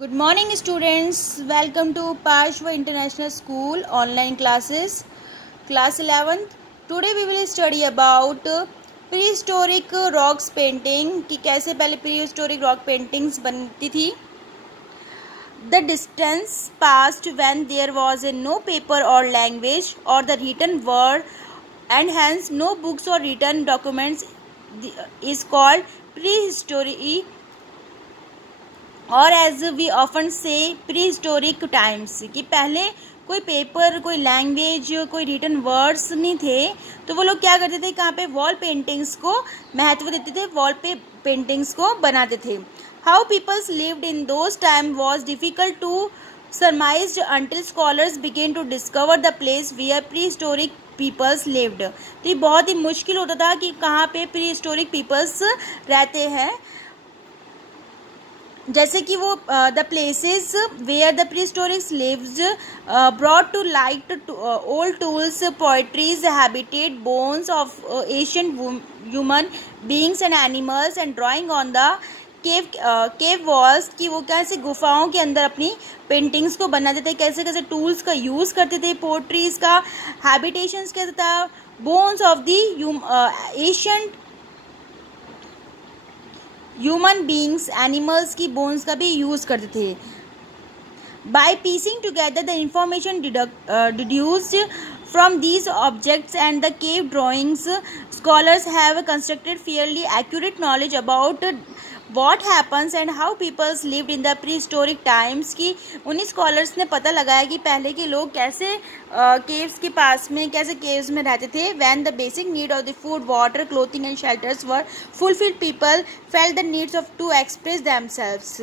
Good morning students, welcome to Parshva International School online classes, class 11th. Today we will study about prehistoric rocks painting कि कैसे पहले prehistoric rock paintings बनती थी. The distance passed when there was no paper or language or the written word and hence no books or written documents is called prehistory. और as we often से pre historic times कि पहले कोई paper, कोई language, कोई written words नहीं थे, तो वो लोग क्या करते थे, कहाँ पे वॉल पेंटिंग्स को महत्व देते थे, वॉल पे पेंटिंग्स को बनाते थे. How peoples lived in those time was difficult to surmised until scholars began to discover the place where prehistoric peoples lived. तो ये बहुत ही मुश्किल होता था कि कहाँ पे प्री हिस्टोरिक पीपल्स रहते हैं. जैसे कि वो the places where the prehistorics lives brought to light old tools, poetries, habitat, bones of ancient human beings and animals and drawing on the cave walls. कि वो कैसे गुफाओं के अंदर अपनी पेंटिंग्स को बनाते थे, कैसे कैसे टूल्स का यूज़ करते थे, पोएट्रीज का, हैबिटेशंस कैसे था, bones of the ancient human beings, animals की बोन्स का भी यूज़ करते थे. By piecing together the information deduced from these objects and the cave drawings, scholars have constructed fairly accurate knowledge about what happens and how peoples lived in the prehistoric times. की उन्हीं scholars ने पता लगाया कि पहले के लोग कैसे केव्स के पास में, कैसे केव्स में रहते थे. When the basic need of the food, water, clothing and shelters were fulfilled, people felt the needs of to express themselves.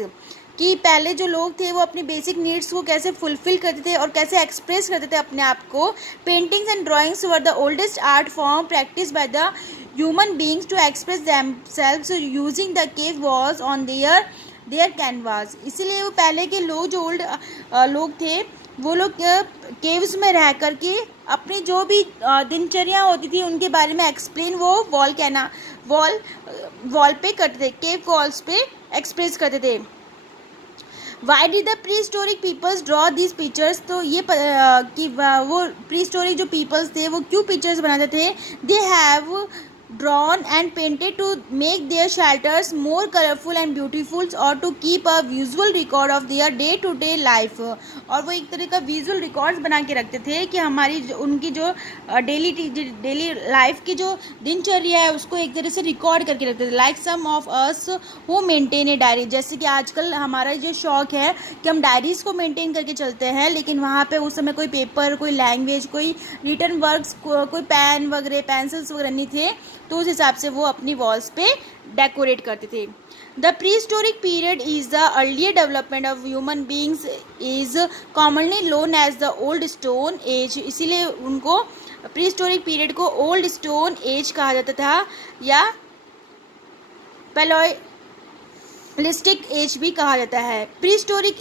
कि पहले जो लोग थे वो अपनी बेसिक नीड्स को कैसे फुलफिल करते थे और कैसे एक्सप्रेस करते थे अपने आप को. Paintings and drawings were the oldest art form practiced by the human beings to express themselves using the cave walls on their canvas. इसीलिए वो पहले के लोग, जो ओल्ड लोग थे, वो लोग केव्स में रह करके अपनी जो भी दिनचर्या होती थी उनके बारे में एक्सप्लेन वो वॉल पे करते थे, केव वॉल्स पे एक्सप्रेस करते थे. Why did the prehistoric peoples draw these pictures. तो ये कि वो प्री हिस्टोरिक जो पीपल्स थे वो क्यों पिक्चर्स बनाते थे. They have drawn and painted to make their shelters more colorful and beautiful or to keep a visual record of their day to day life. और वो एक तरह का विजुअल रिकॉर्ड्स बना के रखते थे कि हमारी उनकी जो डेली लाइफ की जो दिनचर्या है उसको एक तरह से रिकॉर्ड करके रखते थे. Like some of us who maintain a diary. जैसे कि आजकल हमारा जो शौक है कि हम डायरीज को मेंटेन करके चलते हैं, लेकिन वहाँ पे उस समय कोई पेपर, कोई लैंग्वेज, कोई रिटन वर्क्स, कोई पेन वगैरह, पेंसिल्स वगैरह नहीं थे, तो उस हिसाब से वो अपनी वॉल्स पे डेकोरेट करते थे. The prehistoric period is the earlier development of human beings is commonly known as the old stone age. इसीलिए उनको प्री हिस्टोरिक पीरियड को ओल्ड स्टोन एज कहा जाता था या पैलेओलिथिक एज भी कहा जाता है. Prehistoric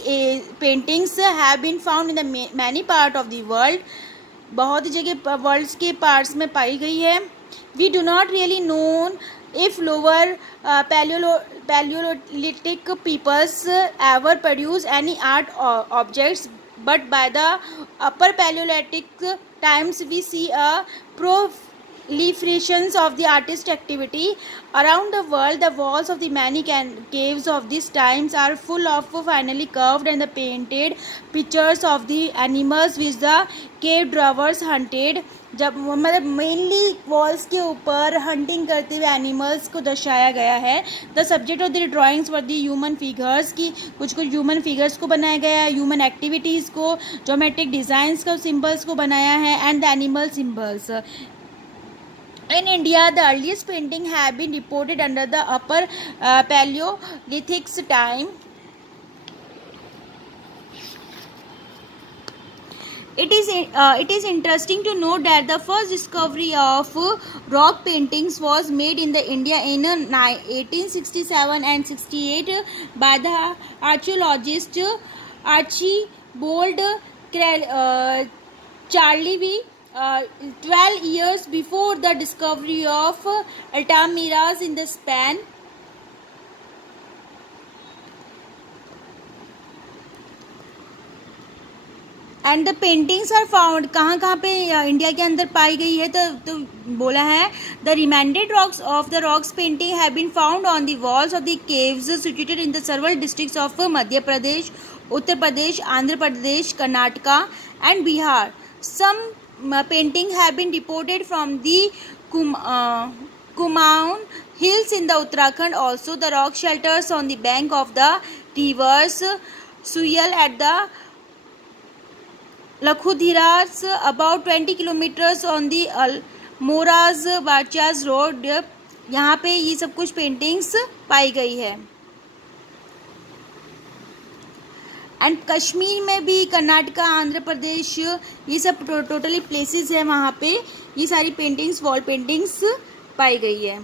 paintings have been found in the many part of the world. बहुत ही जगह वर्ल्ड के पार्ट्स में पाई गई है. We do not really know if lower Paleolithic peoples ever produced any art objects, but by the upper Paleolithic times we see a proliferation of the artist activity around the world. The walls of the many caves of these times are full of finely curved and the painted pictures of the animals which the cave dwellers hunted. जब मतलब mainly walls के ऊपर hunting करते हुए animals को दर्शाया गया है. The subject of the drawings were the human figures. की कुछ ह्यूमन फिगर्स को बनाया गया है, ह्यूमन एक्टिविटीज़ को, ज्योमेट्रिक डिज़ाइंस को, सिम्बल्स को बनाया है, and the animal symbols. In India, the earliest painting have been reported under the upper Paleolithic time. It is interesting to note that the first discovery of rock paintings was made in the India in 1867 and 68 by the archaeologist Archibald Charlevi. 12 years before the discovery of Altamira's in the Spain. And the paintings are found, कहाँ कहाँ पे India के अंदर पाई गई है, तो बोला है the reminded rocks of the rocks painting have been found on the walls of the caves situated in the several districts of Madhya Pradesh, Uttar Pradesh, Andhra Pradesh, Karnataka and Bihar. Some painting have been reported from the Kumaon hills in the Uttarakhand. Also, the rock shelters on the bank of the rivers Suyal at the Lakhudhiras, about 20 kilometers on the Almoraz Barchas road. यहाँ पे ये सब कुछ paintings पाई गई है. And Kashmir में भी, कर्नाटका, आंध्र प्रदेश, ये सब टोटली प्लेसेस है, वहाँ पे ये सारी पेंटिंग्स, वॉल पेंटिंग्स पाई गई है.